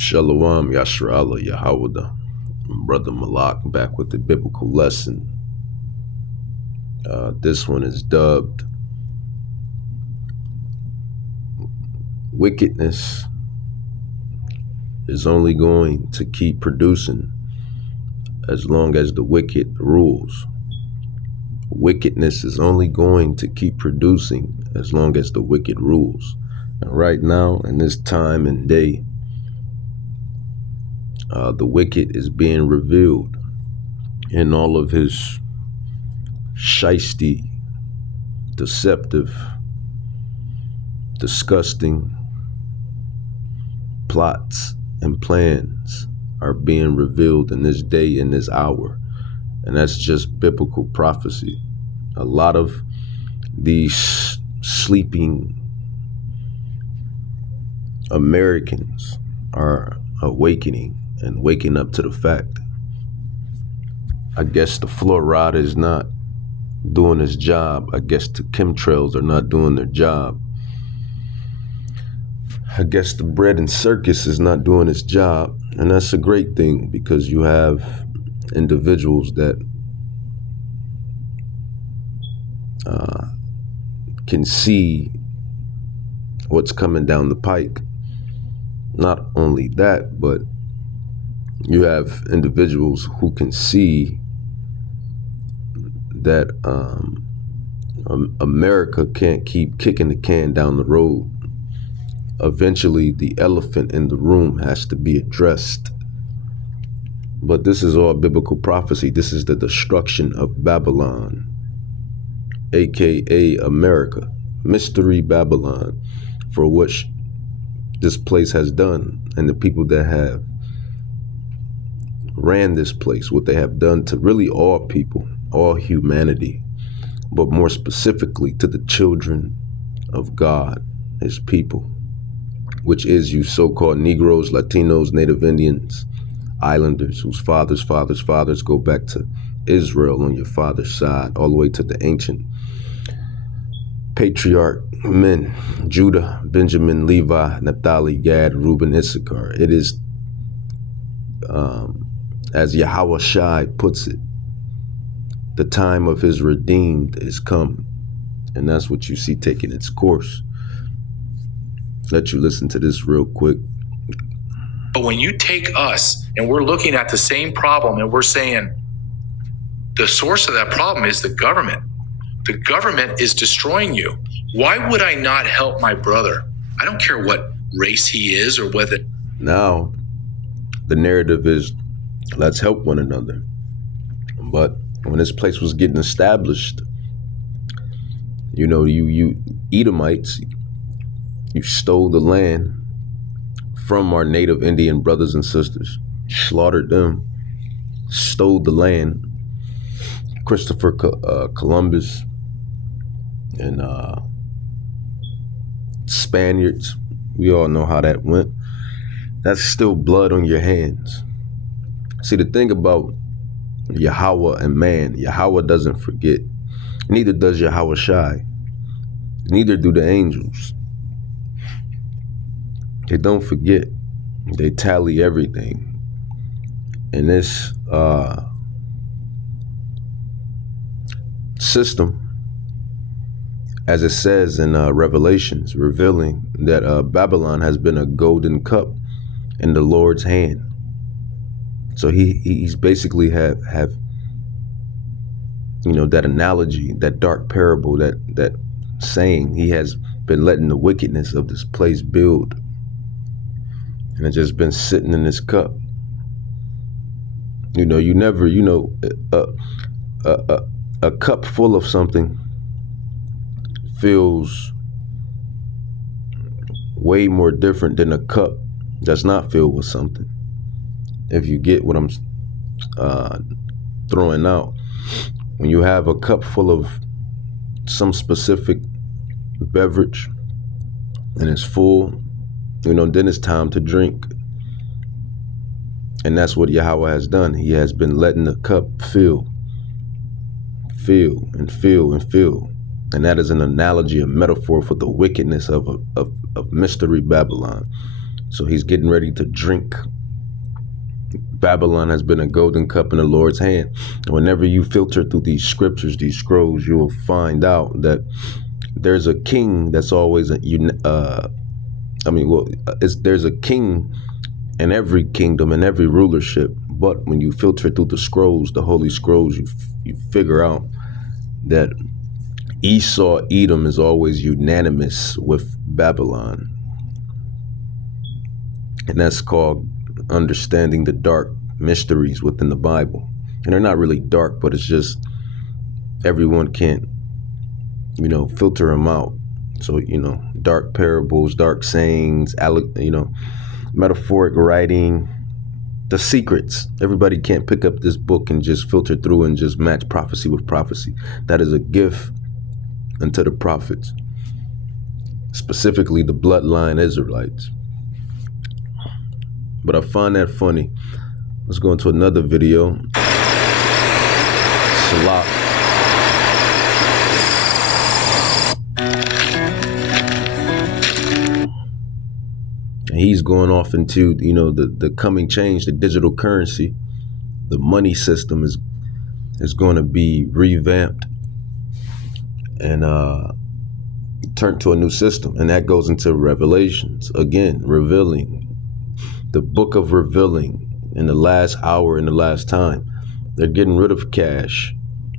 Shalom Yashra'Allah Yahawada. Brother Malak back with the biblical lesson. This one is dubbed Wickedness is only going to keep producing as long as the wicked rules. Wickedness is only going to keep producing as long as the wicked rules. And right now, in this time and day, the wicked is being revealed in all of his shisty, deceptive, disgusting plots and plans are being revealed in this day, in this hour. And that's just biblical prophecy. A lot of these sleeping Americans are awakening and waking up to the fact. I guess the fluoride is not doing its job. I guess the chemtrails are not doing their job. I guess the bread and circus is not doing its job. And that's a great thing, because you have individuals that can see what's coming down the pike. Not only that, but you have individuals who can see that America can't keep kicking the can down the road. Eventually, the elephant in the room has to be addressed. But this is all biblical prophecy. This is the destruction of Babylon, aka America, Mystery Babylon, for which this place has done, and the people that have ran this place, what they have done to really all people, all humanity, but more specifically to the children of God, his people, which is you so-called Negroes, Latinos, Native Indians, Islanders, whose fathers go back to Israel on your father's side, all the way to the ancient patriarch men, Judah, Benjamin, Levi, Naphtali, Gad, Reuben, Issachar. It is, as Yahweh Shai puts it, the time of his redeemed is come. And that's what you see taking its course. Let you listen to this real quick. But when you take us and we're looking at the same problem and we're saying the source of that problem is the government. The government is destroying you. Why would I not help my brother? I don't care what race he is or whether. Now, the narrative is, let's help one another. But when this place was getting established, you Edomites, you stole the land from our native Indian brothers and sisters, slaughtered them, stole the land. Christopher Columbus and Spaniards, we all know how that went. That's still blood on your hands. See, the thing about Yahweh and man, Yahweh doesn't forget. Neither does Yahweh Shai. Neither do the angels. They don't forget. They tally everything. And this system, as it says in Revelations, revealing that Babylon has been a golden cup in the Lord's hand. So he's basically have that analogy, that dark parable, that saying, he has been letting the wickedness of this place build. And it's just been sitting in this cup. You never, a cup full of something feels way more different than a cup that's not filled with something. If you get what I'm throwing out. When you have a cup full of some specific beverage and it's full, then it's time to drink. And that's what Yahweh has done. He has been letting the cup fill and fill and fill. And that is an analogy, a metaphor for the wickedness of Mystery Babylon. So he's getting ready to drink. Babylon has been a golden cup in the Lord's hand. Whenever you filter through these scriptures, these scrolls, you will find out that there's a king that's always there's a king in every kingdom and every rulership. But when you filter through the scrolls, the holy scrolls, you figure out that Esau, Edom is always unanimous with Babylon. And that's called understanding the dark mysteries within the Bible. And they're not really dark, but it's just everyone can't, filter them out. So, dark parables, dark sayings, metaphoric writing, the secrets. Everybody can't pick up this book and just filter through and just match prophecy with prophecy. That is a gift unto the prophets, specifically the bloodline Israelites. But I find that funny. Let's go into another video. Salak. And he's going off into, the coming change, the digital currency. The money system is going to be revamped and turned to a new system. And that goes into Revelations. Again, revealing. The book of revealing in the last hour, in the last time. They're getting rid of cash,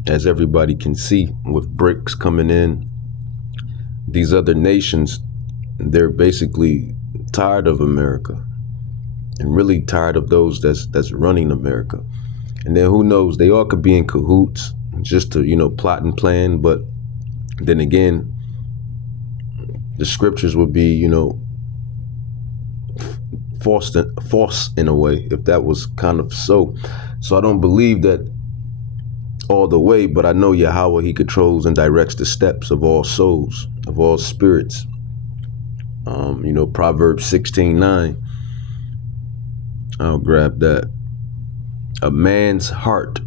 as everybody can see, with BRICS coming in. These other nations, they're basically tired of America and really tired of those that's running America. And then who knows, they all could be in cahoots just to, plot and plan. But then again, the scriptures would be, false in a way, if that was kind of so. So I don't believe that all the way, but I know Yahweh, he controls and directs the steps of all souls, of all spirits. Proverbs 16:9. I'll grab that. A man's heart,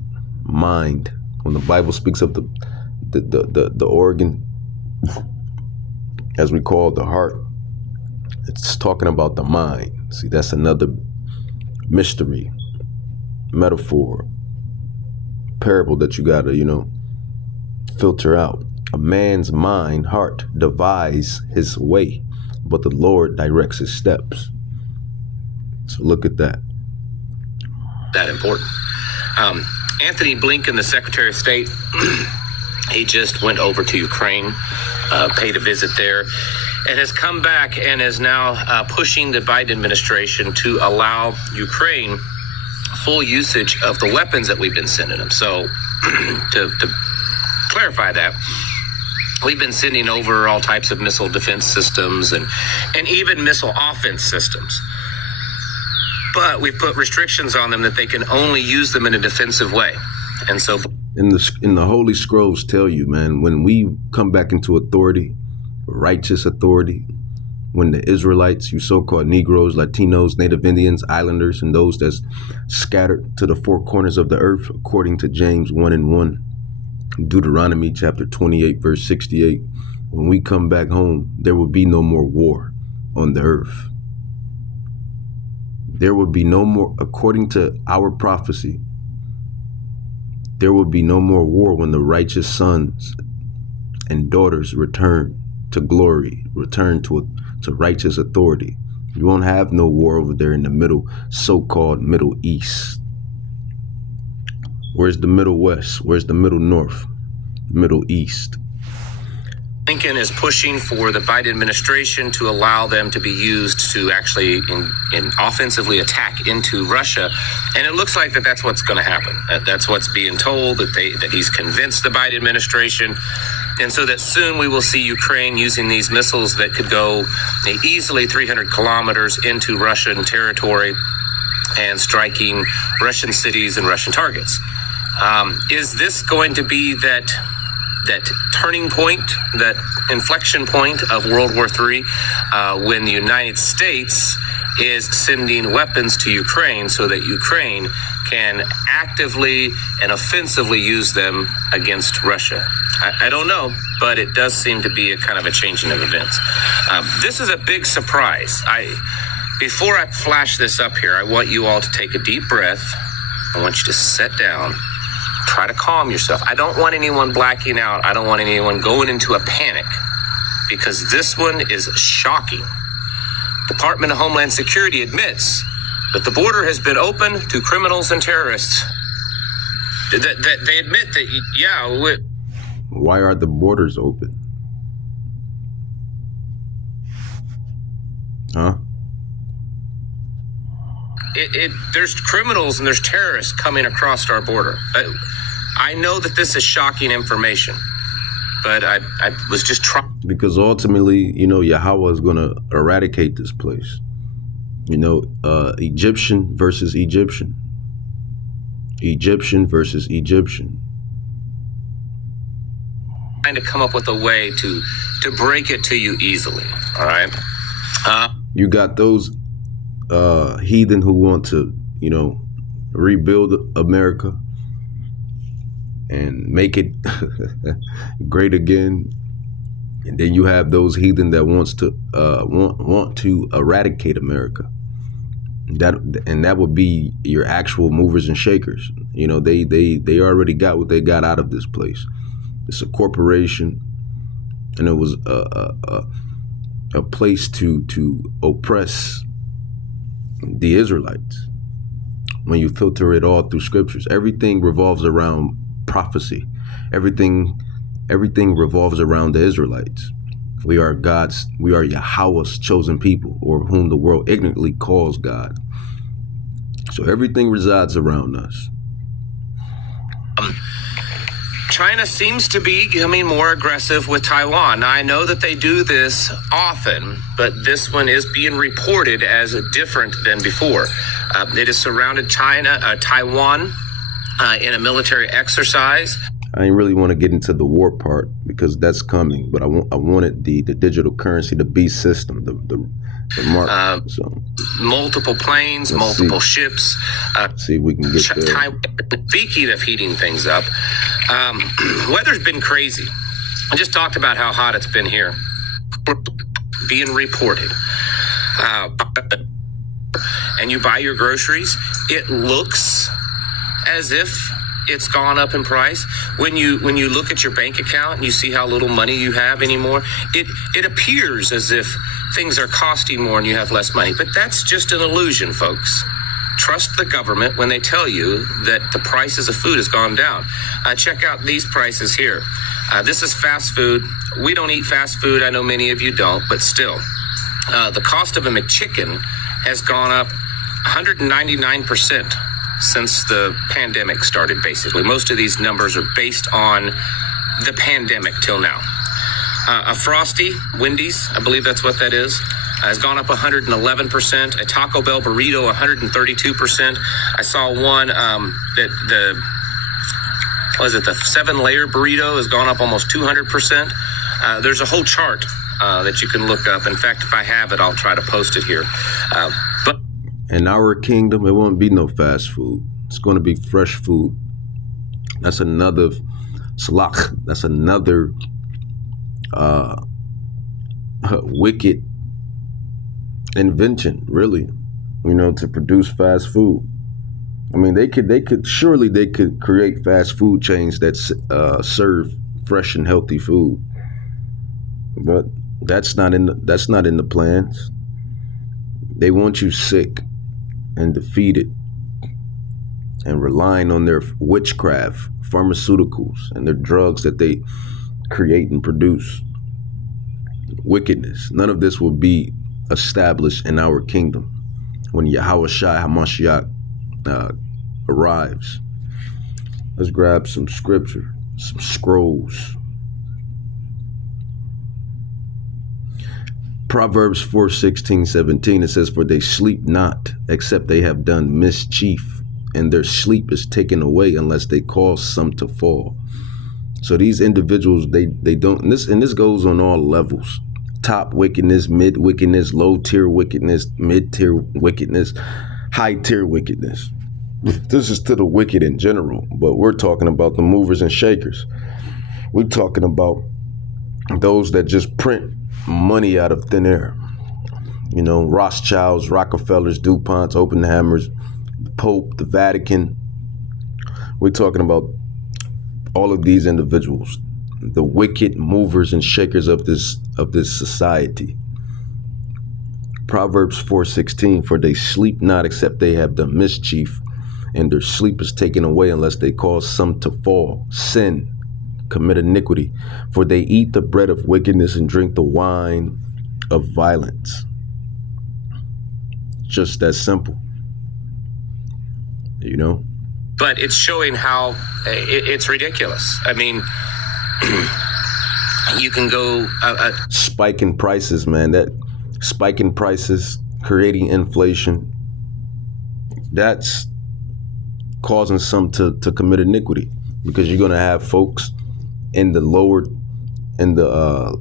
mind. When the Bible speaks of the organ, as we call the heart, it's talking about the mind. See, that's another mystery, metaphor, parable that you gotta, filter out. A man's mind, heart, devise his way, but the Lord directs his steps. So look at that. That important. Anthony Blinken, the Secretary of State, he just went over to Ukraine, paid a visit there, and has come back and is now pushing the Biden administration to allow Ukraine full usage of the weapons that we've been sending them. So to clarify that, we've been sending over all types of missile defense systems and even missile offense systems. But we've put restrictions on them that they can only use them in a defensive way. And so in the Holy Scrolls tell you, man, when we come back into authority, righteous authority, when the Israelites, you so-called Negroes, Latinos, Native Indians, Islanders, and those that's scattered to the four corners of the earth, according to James 1:1, Deuteronomy chapter 28, verse 68, when we come back home, there will be no more war on the earth. There will be no more, according to our prophecy, there will be no more war when the righteous sons and daughters return to glory, return to righteous authority. You won't have no war over there in the middle, so-called Middle East. Where's the Middle West? Where's the Middle North? Middle East. Blinken is pushing for the Biden administration to allow them to be used to actually in offensively attack into Russia. And it looks like that's what's going to happen. That's what's being told, that he's convinced the Biden administration. And so that soon we will see Ukraine using these missiles that could go easily 300 kilometers into Russian territory and striking Russian cities and Russian targets. Is this going to be that turning point, that inflection point of World War III, when the United States is sending weapons to Ukraine so that Ukraine can actively and offensively use them against Russia? I don't know, but it does seem to be a kind of a changing of events. This is a big surprise. Before I flash this up here, I want you all to take a deep breath. I want you to sit down. Try to calm yourself. I don't want anyone blacking out. I don't want anyone going into a panic, because this one is shocking. Department of Homeland Security admits that the border has been open to criminals and terrorists. That they admit that, yeah. Why are the borders open? Huh? There's criminals and there's terrorists coming across our border. I know that this is shocking information, but I was just trying. Because ultimately, Yahweh is going to eradicate this place. Egyptian versus Egyptian. Egyptian versus Egyptian. Trying to come up with a way to break it to you easily. All right. You got those heathen who want to, rebuild America and make it great again. And then you have those heathen that want to eradicate America. That would be your actual movers and shakers. They already got what they got out of this place. It's a corporation, and it was a place to oppress the Israelites. When you filter it all through scriptures, everything revolves around prophecy. Everything revolves around the Israelites. We are Yahweh's chosen people, or whom the world ignorantly calls God. So everything resides around us. China seems to be becoming more aggressive with Taiwan. Now, I know that they do this often, but this one is being reported as different than before. It has surrounded Taiwan in a military exercise. I didn't really want to get into the war part because that's coming, but I wanted the digital currency, the beast system, the mark. So multiple planes, multiple ships. See if we can get there. Speaking of heating things up, weather's been crazy. I just talked about how hot it's been here. Being reported. And you buy your groceries, it looks as if it's gone up in price. When you look at your bank account and you see how little money you have anymore, it appears as if things are costing more and you have less money. But that's just an illusion, folks. Trust the government when they tell you that the prices of food has gone down. Check out these prices here. This is fast food. We don't eat fast food. I know many of you don't, but still. The cost of a McChicken has gone up 199% since the pandemic started, basically. Most of these numbers are based on the pandemic till now. A Frosty, Wendy's, I believe that's what that is, has gone up 111%. A Taco Bell burrito, 132%. I saw one that the 7-layer burrito has gone up almost 200%. There's a whole chart that you can look up. In fact, if I have it, I'll try to post it here. But in our kingdom, it won't be no fast food. It's going to be fresh food. That's another salak. That's another wicked invention, really, to produce fast food. I mean, they could surely create fast food chains that serve fresh and healthy food, but that's not in the plans. They want you sick and defeated and relying on their witchcraft, pharmaceuticals, and their drugs that they create and produce. Wickedness. None of this will be established in our kingdom when Yahweh Shai HaMashiach arrives. Let's grab some scripture, some scrolls. Proverbs 4:16-17, it says, "For they sleep not, except they have done mischief, and their sleep is taken away unless they cause some to fall." So these individuals, they don't, and this goes on all levels. Top wickedness, mid wickedness, low tier wickedness, mid tier wickedness, high tier wickedness. This is to the wicked in general, but we're talking about the movers and shakers. We're talking about those that just print money out of thin air. You know, Rothschilds, Rockefellers, DuPonts, Oppenheimers, the Pope, the Vatican. We're talking about all of these individuals, the wicked movers and shakers of this society. Proverbs 4:16, for they sleep not except they have done mischief, and their sleep is taken away unless they cause some to fall, sin, commit iniquity. For they eat the bread of wickedness and drink the wine of violence. Just that simple, you know? But it's showing how it's ridiculous. I mean, you can go... Spiking prices, man. That spiking prices, creating inflation, that's causing some to commit iniquity, because you're going to have folks in the lower, in the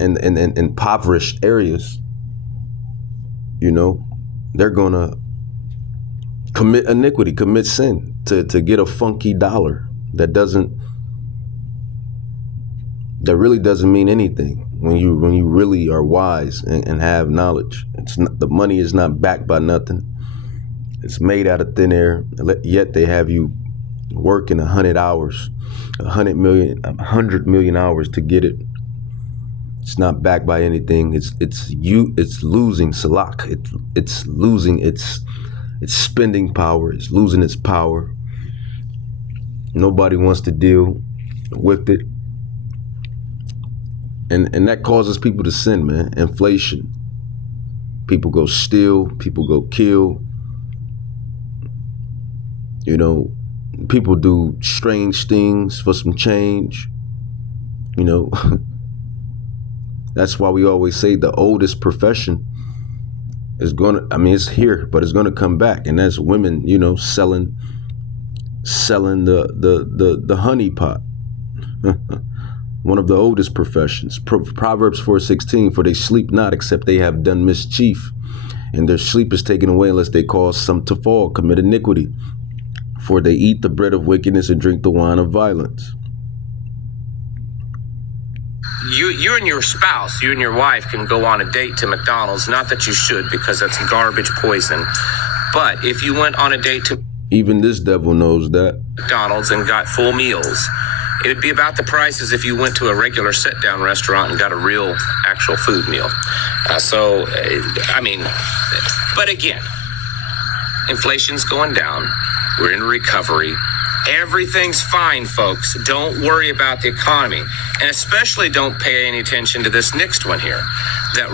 in impoverished areas, you know, they're going to commit iniquity, commit sin to get a funky dollar that really doesn't mean anything when you really are wise and have knowledge. It's not, the money is not backed by nothing. It's made out of thin air, yet they have you working 100 hours, 100 million hours to get it. It's not backed by anything. It's losing salak. It's losing its spending power. It's losing its power. Nobody wants to deal with it. And that causes people to sin, man. Inflation. People go steal, people go kill. You know, people do strange things for some change. You know, that's why we always say the oldest profession is it's here, but it's gonna come back. And that's women, you know, selling the honey pot. One of the oldest professions. Proverbs 4:16, for they sleep not except they have done mischief, and their sleep is taken away unless they cause some to fall, commit iniquity. For they eat the bread of wickedness and drink the wine of violence. You and your spouse, you and your wife can go on a date to McDonald's. Not that you should, because that's garbage poison. But if you went on a date to even this devil knows that McDonald's and got full meals, it would be about the price as if you went to a regular sit-down restaurant and got a real, actual food meal. But again, inflation's going down. We're in recovery. Everything's fine, folks. Don't worry about the economy. And especially don't pay any attention to this next one here. That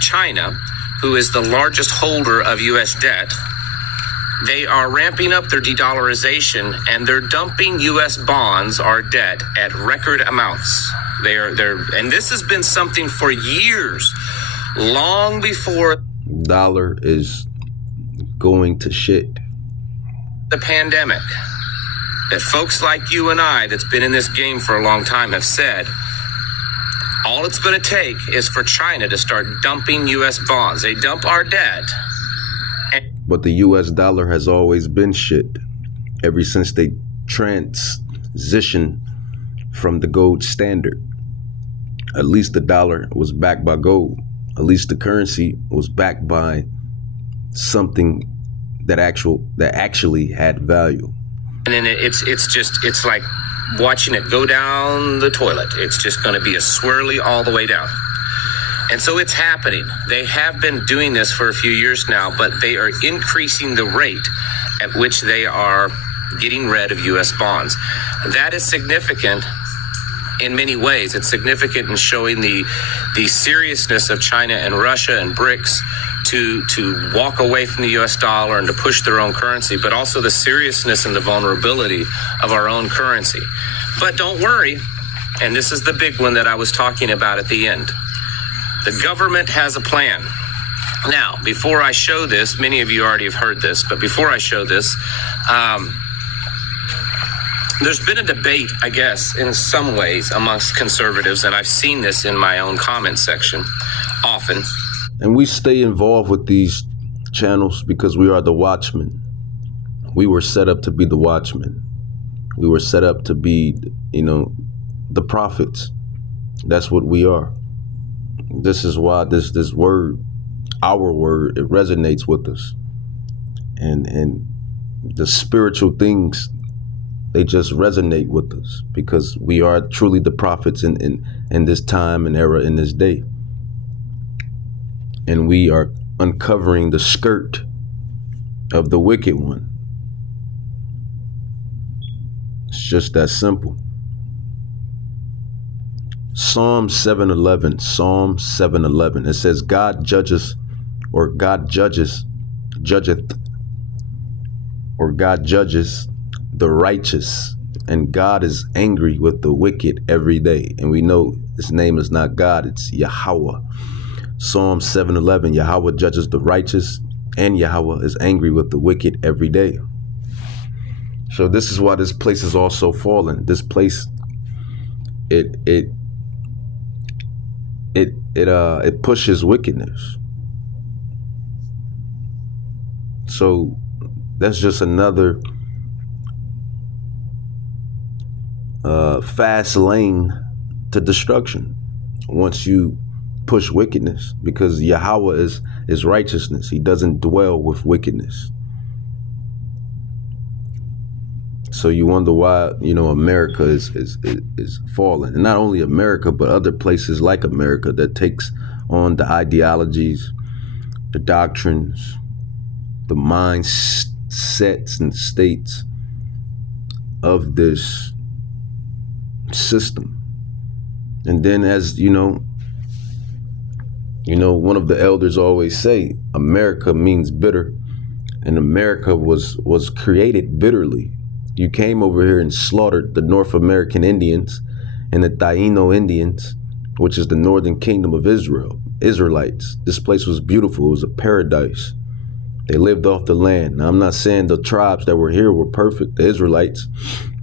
China, who is the largest holder of U.S. debt, they are ramping up their de-dollarization, and they're dumping U.S. bonds, our debt, at record amounts. And this has been something for years, long before dollar is going to shit. The pandemic, that folks like you and I that's been in this game for a long time have said, all it's going to take is for China to start dumping U.S. bonds. They dump our debt. But the U.S. dollar has always been shit ever since they transitioned from the gold standard. At least the dollar was backed by gold. At least the currency was backed by something that actually had value. And then it's like watching it go down the toilet. It's just going to be a swirly all the way down. And so it's happening. They have been doing this for a few years now, but they are increasing the rate at which they are getting rid of U.S. bonds. That is significant in many ways. It's significant in showing the seriousness of China and Russia and BRICS to walk away from the U.S. dollar and to push their own currency, but also the seriousness and the vulnerability of our own currency. But don't worry, and this is the big one that I was talking about at the end. The government has a plan. Now, before I show this, many of you already have heard this, but before I show this, there's been a debate, I guess, in some ways amongst conservatives, and I've seen this in my own comment section often. And we stay involved with these channels because we are the watchmen. We were set up to be the watchmen. We were set up to be, the prophets. That's what we are. This is why this word, our word, it resonates with us. And the spiritual things, they just resonate with us because we are truly the prophets in this time and era, in this day. And we are uncovering the skirt of the wicked one. It's just that simple. Psalm 7:11, Psalm 7:11. It says, God judges, or God judgeth, or God judges the righteous, and God is angry with the wicked every day. And we know his name is not God, it's Yahweh. Psalm 7:11, Yahweh judges the righteous, and Yahweh is angry with the wicked every day. So this is why this place is also fallen. This place, it pushes wickedness. So that's just another fast lane to destruction once you push wickedness, because Yahweh is righteousness. He doesn't dwell with wickedness. So you wonder why, America is falling. And not only America, but other places like America that takes on the ideologies, the doctrines, the mindsets and states of this system. And then, as one of the elders always say, America means bitter, and America was created bitterly. You came over here and slaughtered the North American Indians and the Taino Indians, which is the northern kingdom of Israel, Israelites. This place was beautiful. It was a paradise. They lived off the land. Now, I'm not saying the tribes that were here were perfect, the Israelites,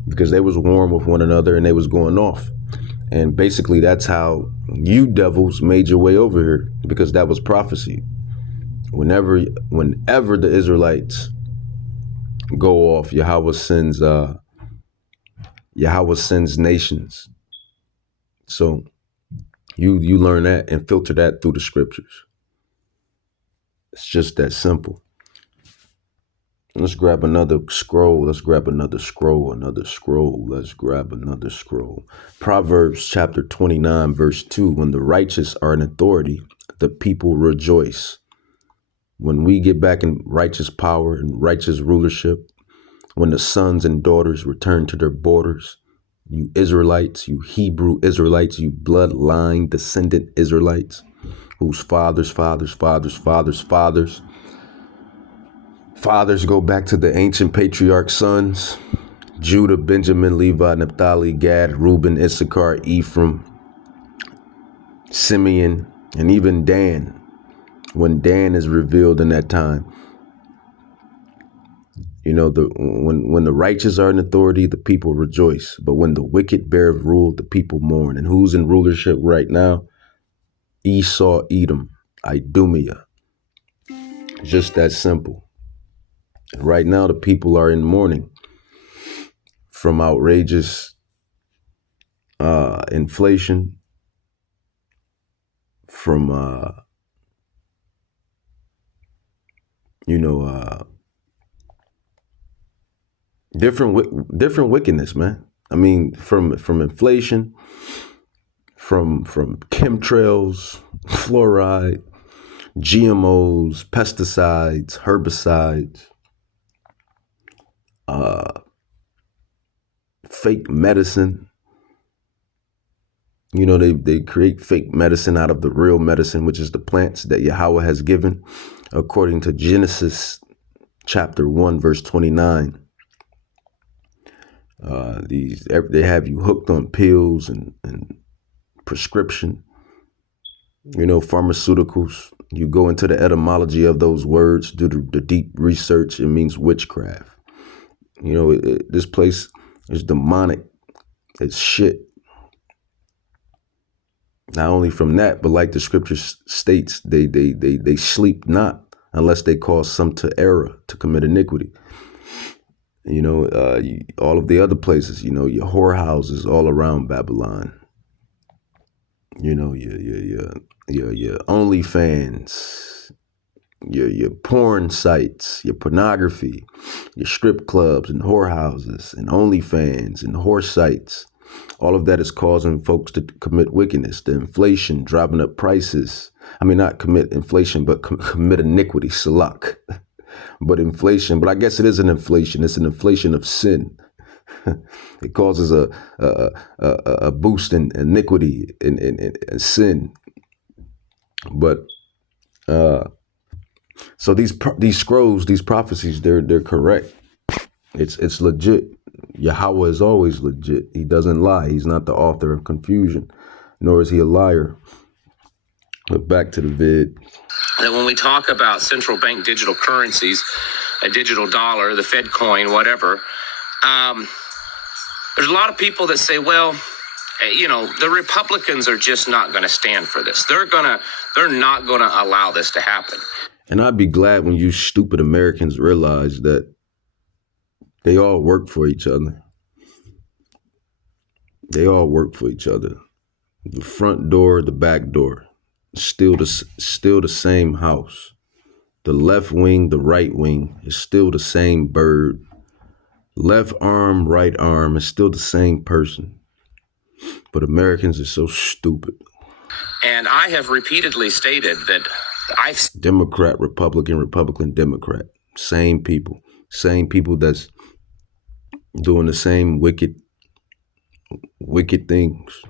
because they was warm with one another and they was going off. And basically that's how you devils made your way over here, because that was prophecy. Whenever the Israelites go off, Yahweh sends nations. So you learn that and filter that through the scriptures. It's just that simple. Let's grab another scroll. Let's grab another scroll. Proverbs chapter 29, verse 2. When the righteous are in authority, the people rejoice. When we get back in righteous power and righteous rulership, when the sons and daughters return to their borders, you Israelites, you Hebrew Israelites, you bloodline descendant Israelites, whose fathers go back to the ancient patriarch sons, Judah, Benjamin, Levi, Naphtali, Gad, Reuben, Issachar, Ephraim, Simeon, and even Dan. When Dan is revealed in that time, when the righteous are in authority, the people rejoice. But when the wicked bear rule, the people mourn. And who's in rulership right now? Esau, Edom, Idumea. Just that simple. And right now, the people are in mourning from outrageous inflation, from different wickedness, man. I mean, from inflation, from chemtrails, fluoride, GMOs, pesticides, herbicides, fake medicine. They create fake medicine out of the real medicine, which is the plants that Yahweh has given, according to Genesis chapter 1, verse 29. They have you hooked on pills and prescription, pharmaceuticals. You go into the etymology of those words, do the deep research. It means witchcraft. This place is demonic. It's shit. Not only from that, but like the scripture states, they sleep not unless they cause some to error, to commit iniquity. All of the other places, your whorehouses all around Babylon. Your your OnlyFans, your porn sites, your pornography, your strip clubs and whorehouses and OnlyFans and horse sites. All of that is causing folks to commit wickedness. The inflation driving up prices. I mean, not commit inflation, but commit iniquity, salak. But inflation, but I guess it is an inflation. It's an inflation of sin. It causes a boost in iniquity and sin. But so these scrolls, these prophecies, they're correct. It's legit. Yahweh is always legit. He doesn't lie. He's not the author of confusion, nor is he a liar. But back to the vid. That when we talk about central bank digital currencies, a digital dollar, the Fed coin, whatever, there's a lot of people that say, well, the Republicans are just not going to stand for this. They're not going to allow this to happen. And I'd be glad when you stupid Americans realize that they all work for each other. They all work for each other. The front door, the back door, still the same house. The left wing, the right wing is still the same bird. Left arm, right arm is still the same person. But Americans are so stupid. And I have repeatedly stated that Democrat, Republican, Democrat. Same people that's doing the same wicked things.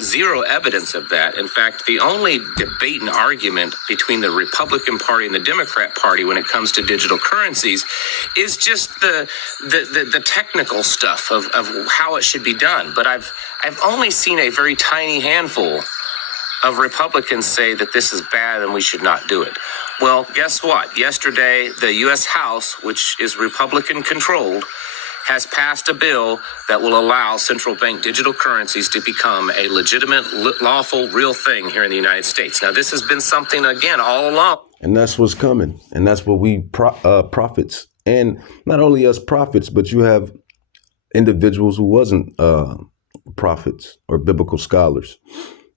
Zero evidence of that. In fact, the only debate and argument between the Republican Party and the Democrat Party when it comes to digital currencies is just the technical stuff of how it should be done. But I've only seen a very tiny handful of Republicans say that this is bad and we should not do it. Well, guess what? Yesterday, the U.S. House, which is Republican controlled, has passed a bill that will allow central bank digital currencies to become a legitimate, lawful, real thing here in the United States. Now, this has been something, again, all along. And that's what's coming. And that's what we prophets. And not only us prophets, but you have individuals who wasn't prophets or biblical scholars,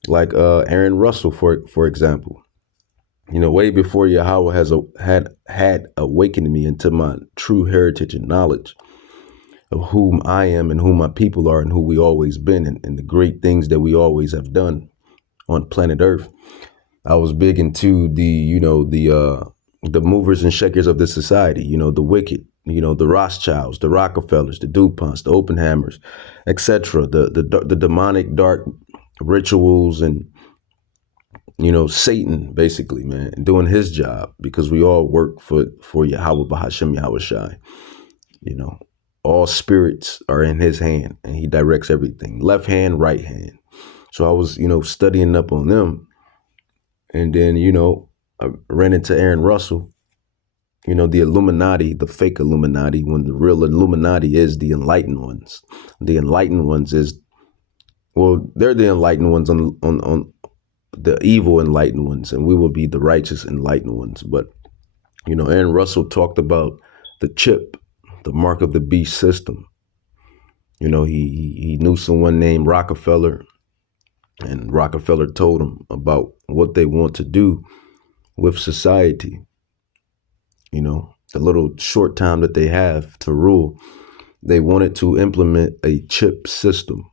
like Aaron Russell, for example. Way before Yahweh had awakened me into my true heritage and knowledge of whom I am and who my people are and who we always been and the great things that we always have done on planet Earth. I was big into the movers and shakers of the society, the wicked, the Rothschilds, the Rockefellers, the DuPonts, the Oppenheimers, etc. The demonic dark rituals and Satan, basically, man, doing his job because we all work for Yahweh Bahashem Yahweh Shai. All spirits are in his hand and he directs everything. Left hand, right hand. So I was, studying up on them. And then, I ran into Aaron Russell, the Illuminati, the fake Illuminati, when the real Illuminati is the enlightened ones. The enlightened ones they're the enlightened ones on the evil enlightened ones, and we will be the righteous enlightened ones. But, Aaron Russell talked about the chip, the mark of the beast system. He knew someone named Rockefeller, and Rockefeller told him about what they want to do with society. The little short time that they have to rule, they wanted to implement a chip system,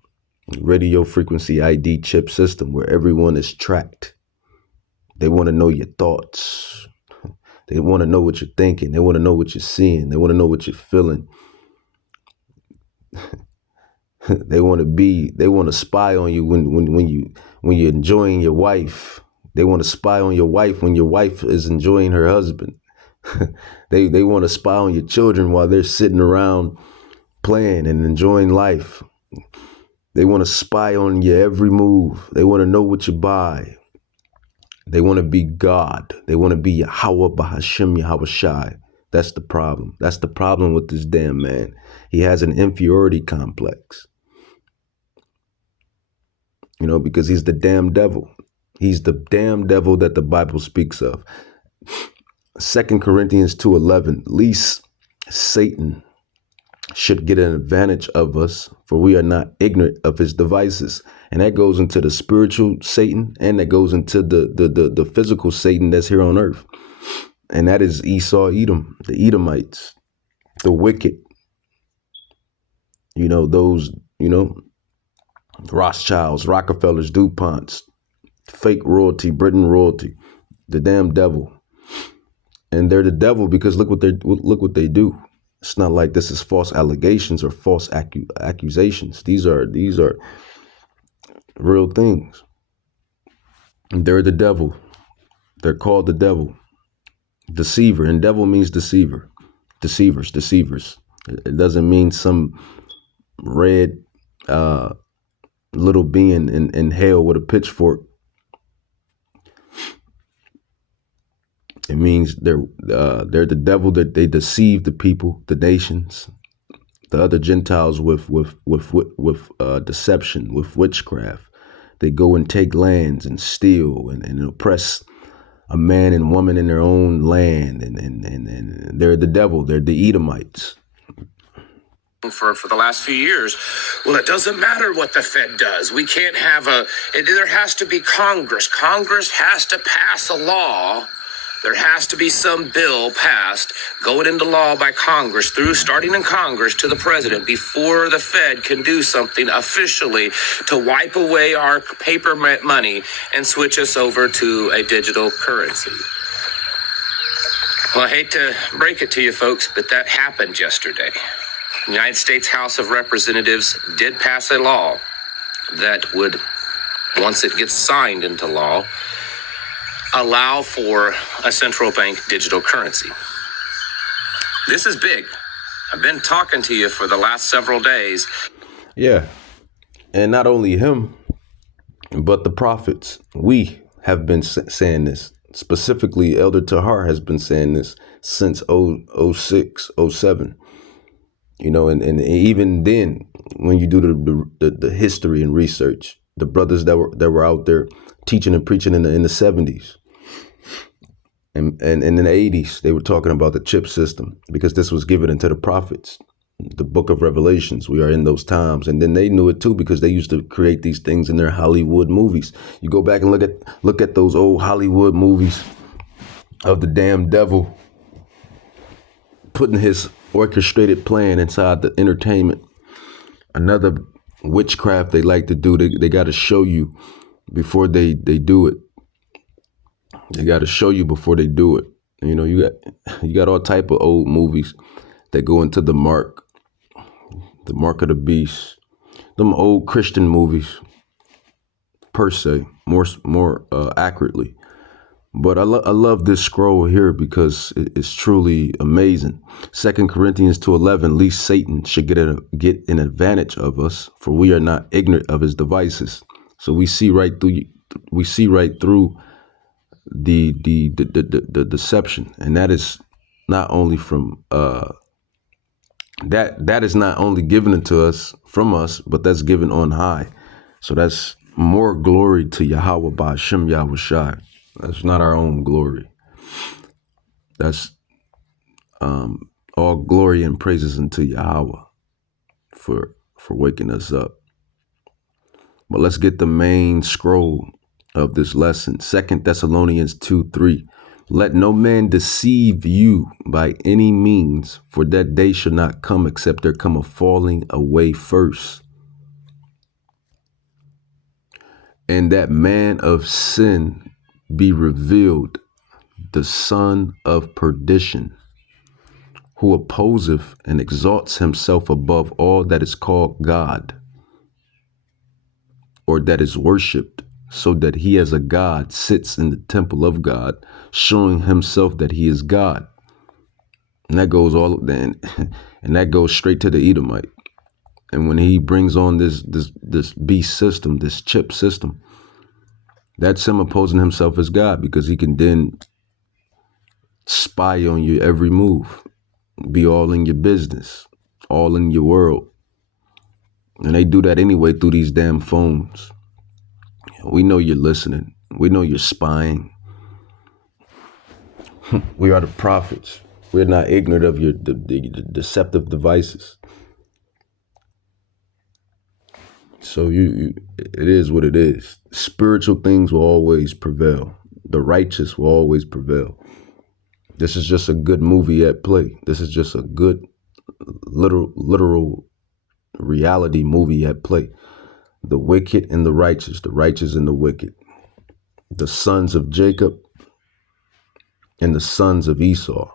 radio frequency ID chip system where everyone is tracked. They want to know your thoughts. They want to know what you're thinking. They want to know what you're seeing. They want to know what you're feeling. They want to spy on you when you're enjoying your wife. They want to spy on your wife when your wife is enjoying her husband. They want to spy on your children while they're sitting around playing and enjoying life. They want to spy on your every move. They want to know what you buy. They want to be God. They want to be Yahweh Bahashem Yahweh Shai. That's the problem. That's the problem with this damn man. He has an inferiority complex. Because he's the damn devil. He's the damn devil that the Bible speaks of. 2 Corinthians 2:11, least Satan should get an advantage of us, for we are not ignorant of his devices. And that goes into the spiritual Satan, and that goes into the physical Satan that's here on earth. And that is Esau, Edom, the Edomites, the wicked. Those, Rothschilds, Rockefellers, DuPonts, fake royalty, Britain royalty, the damn devil. And they're the devil because look what they do. It's not like this is false allegations or false accusations. These are real things. And they're the devil. They're called the devil. Deceiver. And devil means deceiver. Deceivers. It doesn't mean some red little being in hell with a pitchfork. It means they're the devil, that they deceive the people, the nations, the other Gentiles with deception, with witchcraft. They go and take lands and steal and oppress a man and woman in their own land, and they're the devil. They're the Edomites. For the last few years, well, it doesn't matter what the Fed does. We can't have there has to be Congress. Congress has to pass a law. There has to be some bill passed, going into law by Congress, starting in Congress to the president, before the Fed can do something officially to wipe away our paper money and switch us over to a digital currency. Well, I hate to break it to you folks, but that happened yesterday. The United States House of Representatives did pass a law that would, once it gets signed into law, allow for a central bank digital currency. This is big. I've been talking to you for the last several days. Yeah. And not only him, but the prophets. We have been saying this. Specifically, Elder Tahar has been saying this since 06, 07. And even then, when you do the history and research, the brothers that were out there teaching and preaching in the 70s. And in the 80s, they were talking about the chip system, because this was given into the prophets, the book of Revelations. We are in those times. And then they knew it too, because they used to create these things in their Hollywood movies. You go back and look at those old Hollywood movies of the damn devil putting his orchestrated plan inside the entertainment. Another witchcraft they like to do, they got to show you before they do it. They got to show you before they do it. You got all type of old movies that go into the mark of the beast. Them old Christian movies, per se, more accurately. But I love this scroll here because it's truly amazing. 2 Corinthians 2:11, least Satan should get an advantage of us, for we are not ignorant of his devices. So we see right through the deception, and that is not only from that is not only given to us from us, but that's given on high. So that's more glory to Yahweh Ba'ashem Yahushai. That's not our own glory. That's all glory and praises unto Yahweh for waking us up. But let's get the main scroll of this lesson. 2 Thessalonians 2:3. Let no man deceive you by any means, for that day shall not come except there come a falling away first, and that man of sin be revealed, the son of perdition, who opposeth and exalts himself above all that is called God, or that is worshipped, so that he as a God sits in the temple of God, showing himself that he is God. And that goes and that goes straight to the Edomite. And when he brings on this beast system, this chip system, that's him opposing himself as God, because he can then spy on your every move, be all in your business, all in your world. And they do that anyway through these damn phones. We know you're listening. We know you're spying. We are the prophets. We're not ignorant of the deceptive devices. So it is what it is. Spiritual things will always prevail. The righteous will always prevail. This is just a good movie at play. This is just a good literal reality movie at play. The wicked and the righteous and the wicked. The sons of Jacob and the sons of Esau.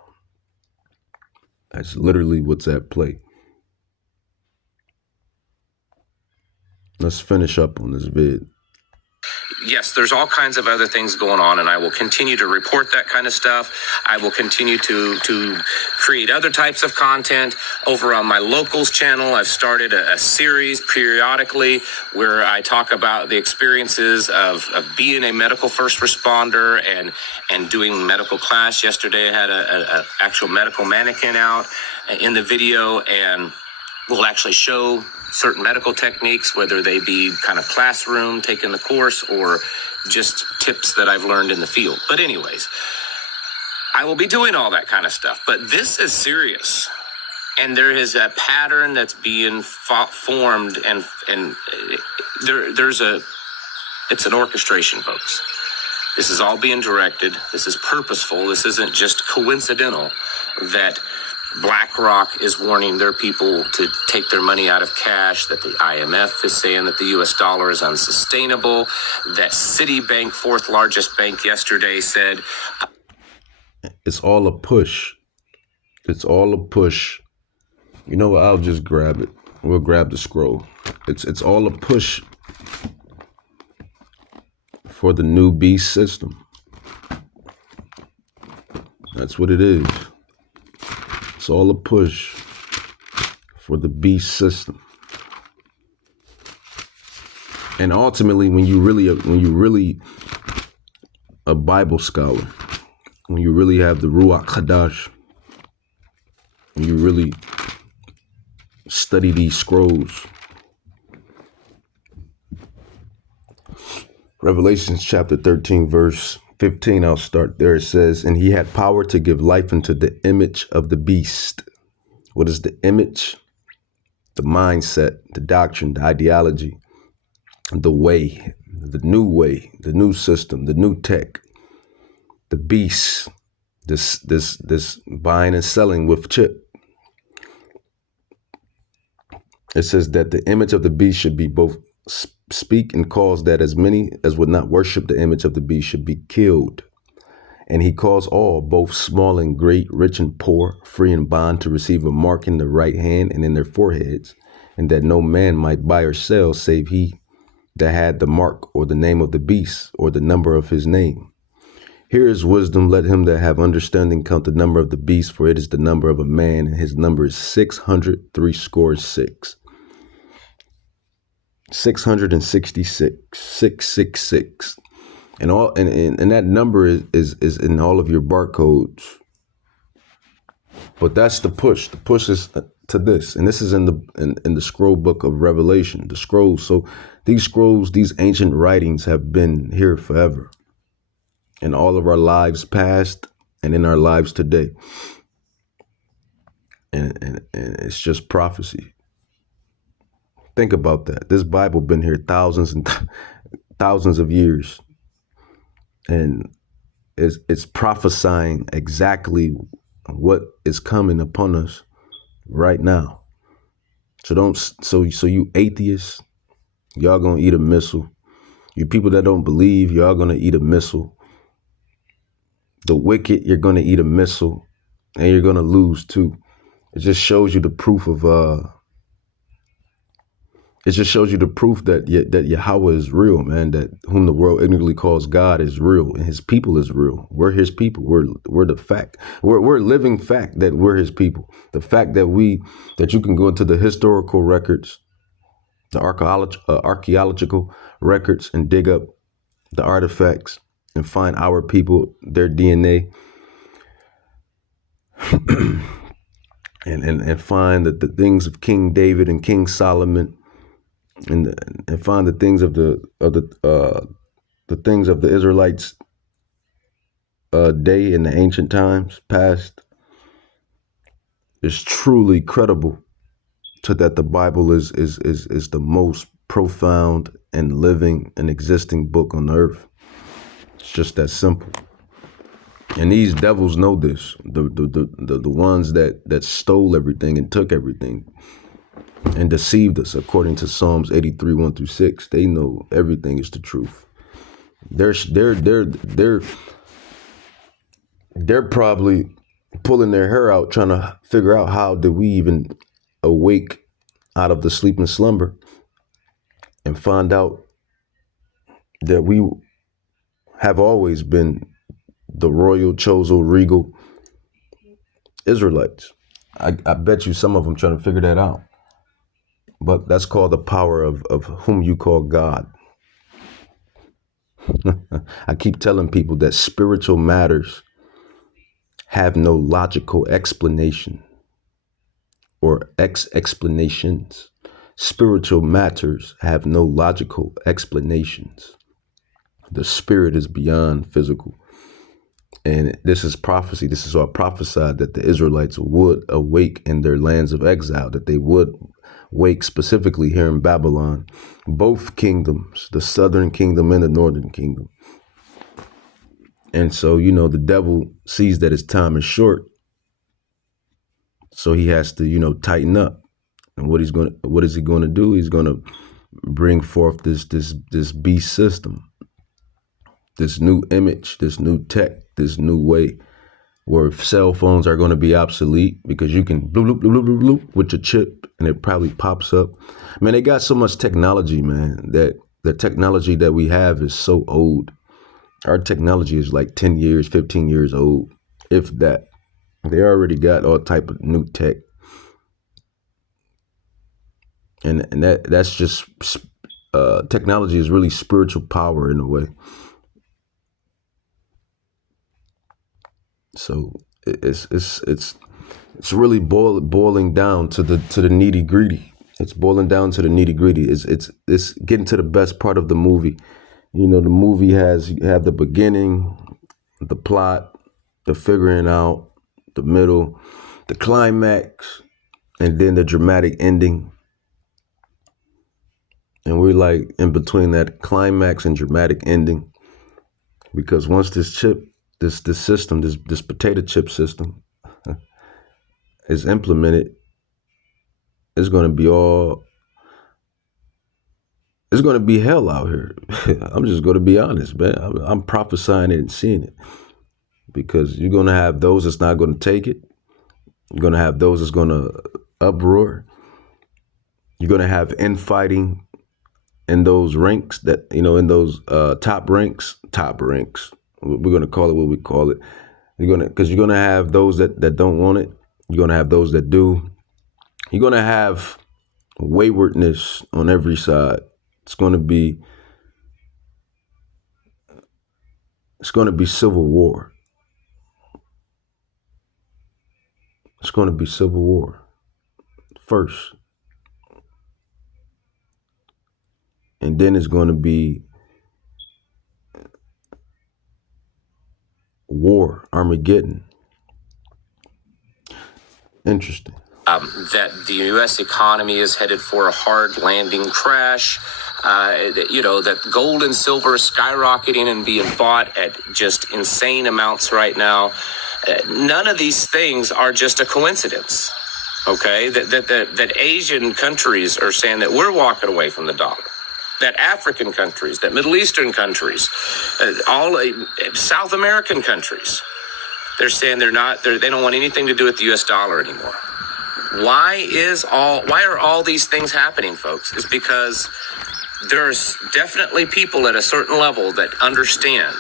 That's literally what's at play. Let's finish up on this vid. Yes, there's all kinds of other things going on, and I will continue to report that kind of stuff. I will continue to create other types of content over on my locals channel. I've started a series periodically where I talk about the experiences of being a medical first responder and doing medical class. Yesterday I had a actual medical mannequin out in the video, and we'll actually show certain medical techniques, whether they be kind of classroom, taking the course, or just tips that I've learned in the field. But anyways, I will be doing all that kind of stuff. But this is serious. And there is a pattern that's being formed, and it's an orchestration, folks. This is all being directed. This is purposeful. This isn't just coincidental that BlackRock is warning their people to take their money out of cash, that the IMF is saying that the US dollar is unsustainable, that Citibank, fourth largest bank, yesterday said... It's all a push. It's all a push. You know what? I'll just grab it. We'll grab the scroll. It's all a push for the new beast system. That's what it is. It's all a push for the beast system. And ultimately, when you really a Bible scholar, when you really have the Ruach Hadash, when you really study these scrolls. Revelations chapter 13, verse 15, I'll start there. It says, and he had power to give life unto the image of the beast. What is the image? The mindset, the doctrine, the ideology, the way, the new system, the new tech, the beast, this buying and selling with chip. It says that the image of the beast should be both speak and cause that as many as would not worship the image of the beast should be killed. And he calls all, both small and great, rich and poor, free and bond, to receive a mark in the right hand and in their foreheads, and that no man might buy or sell save he that had the mark or the name of the beast or the number of his name. Here is wisdom. Let him that have understanding count the number of the beast, for it is the number of a man, and his number is 666. 666, 666, and all, and that number is in all of your barcodes. But that's the push. The push is to this, and this is in the scroll book of Revelation. The scrolls. So these scrolls, these ancient writings, have been here forever, in all of our lives past and in our lives today. And it's just prophecy. Think about that. This Bible been here thousands and thousands of years, and it's prophesying exactly what is coming upon us right now. So you atheists, y'all gonna eat a missile. You people that don't believe, y'all gonna eat a missile. The wicked, you're gonna eat a missile, and you're gonna lose too. It just shows you the proof of It just shows you the proof that Yahweh is real, man, that whom the world ignorantly calls God is real, and his people is real. We're his people. We're the fact. We're a living fact that we're his people. The fact that you can go into the historical records, the archaeological records, and dig up the artifacts and find our people, their DNA, and find that the things of King David and King Solomon, and find the things of the things of the Israelites day in the ancient times past, is truly credible to that the Bible is the most profound and living and existing book on earth. It's just that simple. And these devils know this. The ones that stole everything and took everything and deceived us, according to Psalms 83, 1-6. They know everything is the truth. They're probably pulling their hair out trying to figure out how did we even awake out of the sleep and slumber and find out that we have always been the royal, chosen, regal Israelites. I bet you some of them trying to figure that out. But that's called the power of whom you call God. I keep telling people that spiritual matters have no logical explanation or explanations. Spiritual matters have no logical explanations. The spirit is beyond physical. And this is prophecy. This is all prophesied that the Israelites would awake in their lands of exile, that they would wake specifically here in Babylon, both kingdoms, the southern kingdom and the northern kingdom. And so, the devil sees that his time is short. So he has to, tighten up. And what is he going to do? He's going to bring forth this beast system, this new image, this new tech, this new way where cell phones are going to be obsolete because you can bloop, bloop, bloop, bloop, bloop with your chip and it probably pops up. Man, they got so much technology, man, that the technology that we have is so old. Our technology is like 10 years, 15 years old, if that. They already got all type of new tech. And that's just technology is really spiritual power in a way. So it's really boiling down to the nitty gritty. It's boiling down to the nitty gritty. It's getting to the best part of the movie. The movie you have the beginning, the plot, the figuring out, the middle, the climax, and then the dramatic ending. And we're like in between that climax and dramatic ending, because once this system, this potato chip system is implemented, it's going to be hell out here. I'm just going to be honest, man. I'm prophesying it and seeing it, because you're going to have those that's not going to take it. You're going to have those that's going to uproar. You're going to have infighting in those ranks in those top ranks. We're going to call it what we call it. Because you're going to have those that don't want it. You're going to have those that do. You're going to have waywardness on every side. It's going to be civil war. It's going to be civil war first. And then it's going to be war, Armageddon. Interesting. That the U.S. economy is headed for a hard landing crash. That gold and silver is skyrocketing and being bought at just insane amounts right now. None of these things are just a coincidence. Okay, that Asian countries are saying that we're walking away from the dollar. That African countries, that Middle Eastern countries, all South American countries, they're saying they don't want anything to do with the U.S. dollar anymore. Why are all these things happening, folks? It's because there's definitely people at a certain level that understand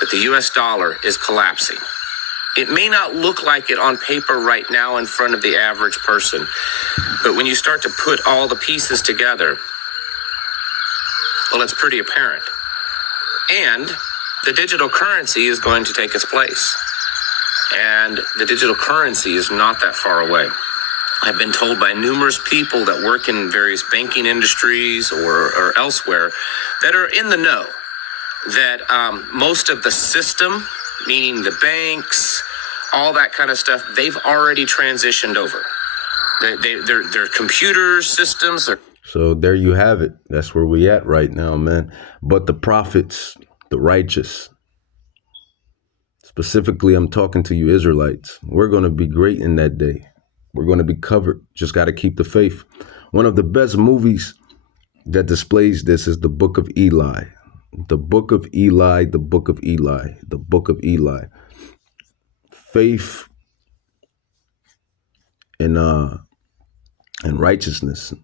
that the U.S. dollar is collapsing. It may not look like it on paper right now in front of the average person, but when you start to put all the pieces together, well, it's pretty apparent. And the digital currency is going to take its place. And the digital currency is not that far away. I've been told by numerous people that work in various banking industries or elsewhere that are in the know that most of the system, meaning the banks, all that kind of stuff, they've already transitioned over. Their computer systems are... So there you have it. That's where we at right now, man. But the prophets, the righteous, specifically, I'm talking to you Israelites. We're going to be great in that day. We're going to be covered. Just got to keep the faith. One of the best movies that displays this is the Book of Eli. The Book of Eli, the Book of Eli, the Book of Eli. Faith and righteousness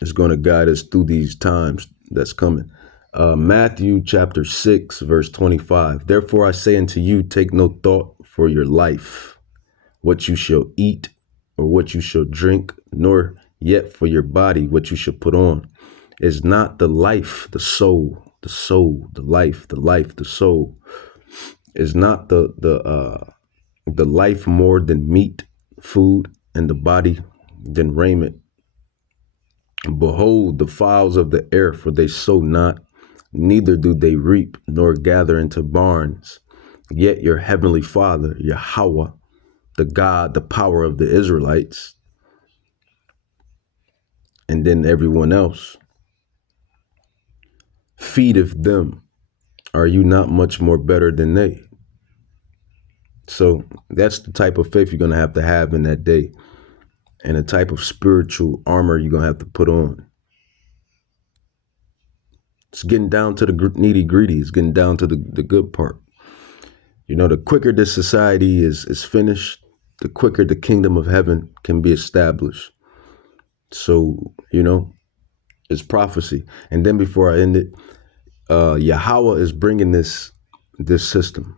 is going to guide us through these times that's coming. Matthew chapter 6, verse 25. Therefore I say unto you, take no thought for your life, what you shall eat or what you shall drink, nor yet for your body, what you shall put on. Is not the life, the soul, the life, the soul. Is not the life more than meat, food, and the body than raiment? Behold the fowls of the air, for they sow not, neither do they reap, nor gather into barns. Yet your heavenly Father, Yahweh, the God, the power of the Israelites, and then everyone else, feedeth them. Are you not much more better than they? So that's the type of faith you're going to have in that day, and the type of spiritual armor you're going to have to put on. It's getting down to the nitty gritty. It's getting down to the good part. You know, the quicker this society is finished, the quicker the kingdom of heaven can be established. So, you know, it's prophecy. And then before I end it, Yahweh is bringing this system.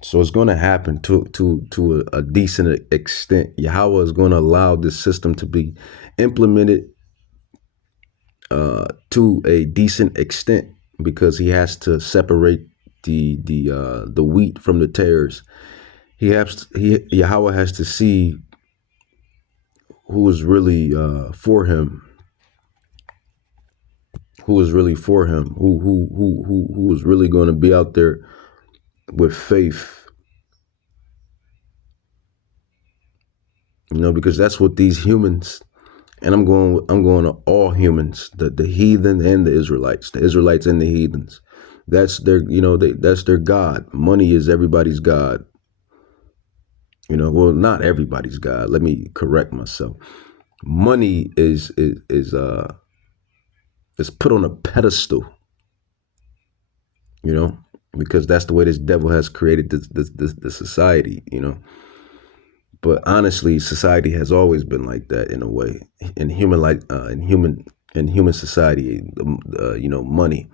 So it's going to happen to a decent extent. Yahweh is going to allow this system to be implemented to a decent extent, because he has to separate the wheat from the tares. Yahweh has to see who is really for him, who is really for him, who is really going to be out there with faith. You know, because that's what these humans, and I'm going to all humans, the heathen and the Israelites and the heathens. That's their, you know, that's their God. Money is everybody's God. You know, well, not everybody's God. Let me correct myself. Money is put on a pedestal, you know, because that's the way this devil has created the society, you know. But honestly, society has always been like that in a way. In human society, you know, money,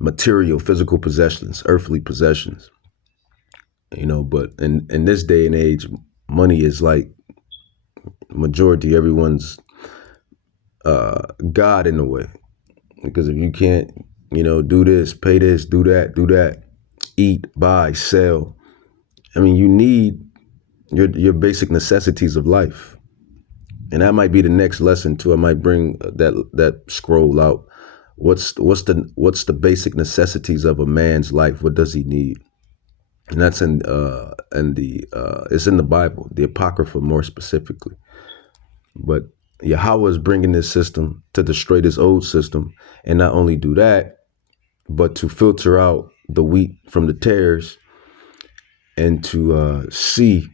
material, physical possessions, earthly possessions. You know, but in this day and age, money is like majority everyone's God in a way. Because if you can't, you know, do this, pay this, do that, eat, buy, sell, I mean, you need your basic necessities of life. And that might be the next lesson too. I might bring that scroll out. What's the basic necessities of a man's life? What does he need? And that's it's in the Bible, the Apocrypha more specifically. But Yahweh is bringing this system to destroy this old system, and not only do that, but to filter out the wheat from the tares, and to see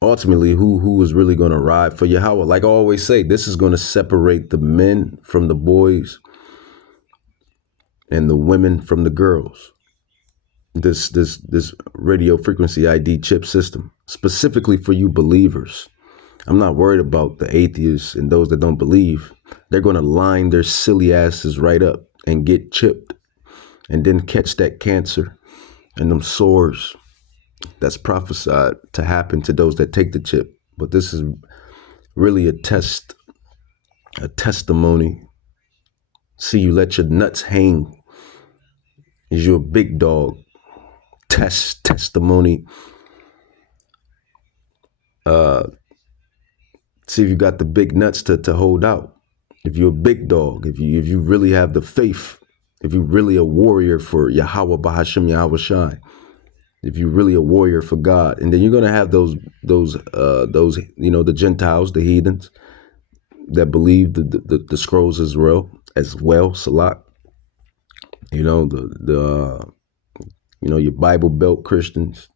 ultimately who is really going to ride for Yahweh. Like I always say, this is going to separate the men from the boys and the women from the girls. This radio frequency ID chip system, specifically for you believers. I'm not worried about the atheists and those that don't believe. They're going to line their silly asses right up and get chipped, and then catch that cancer and them sores that's prophesied to happen to those that take the chip. But this is really a testimony. See, you let your nuts hang. Is you a big dog? Testimony. See if you got the big nuts to hold out. If you're a big dog, if you really have the faith, if you're really a warrior for Yahweh Bahashem Yahweh Shai, if you're really a warrior for God. And then you're gonna have those the Gentiles, the heathens that believe the scrolls as well, Salat. Your Bible Belt Christians,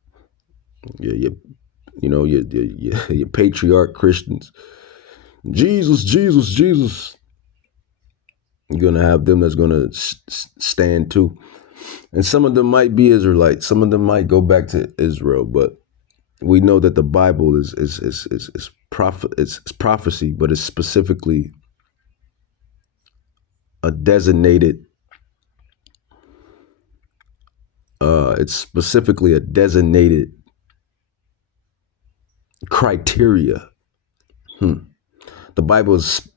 your patriarch Christians. Jesus. You're gonna have them that's gonna stand too, and some of them might be Israelites. Some of them might go back to Israel, but we know that the Bible is prophecy, but it's specifically a designated. It's specifically a designated criteria. The Bible is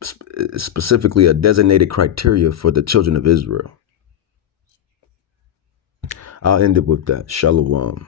specifically a designated criteria for the children of Israel. I'll end it with that. Shalom.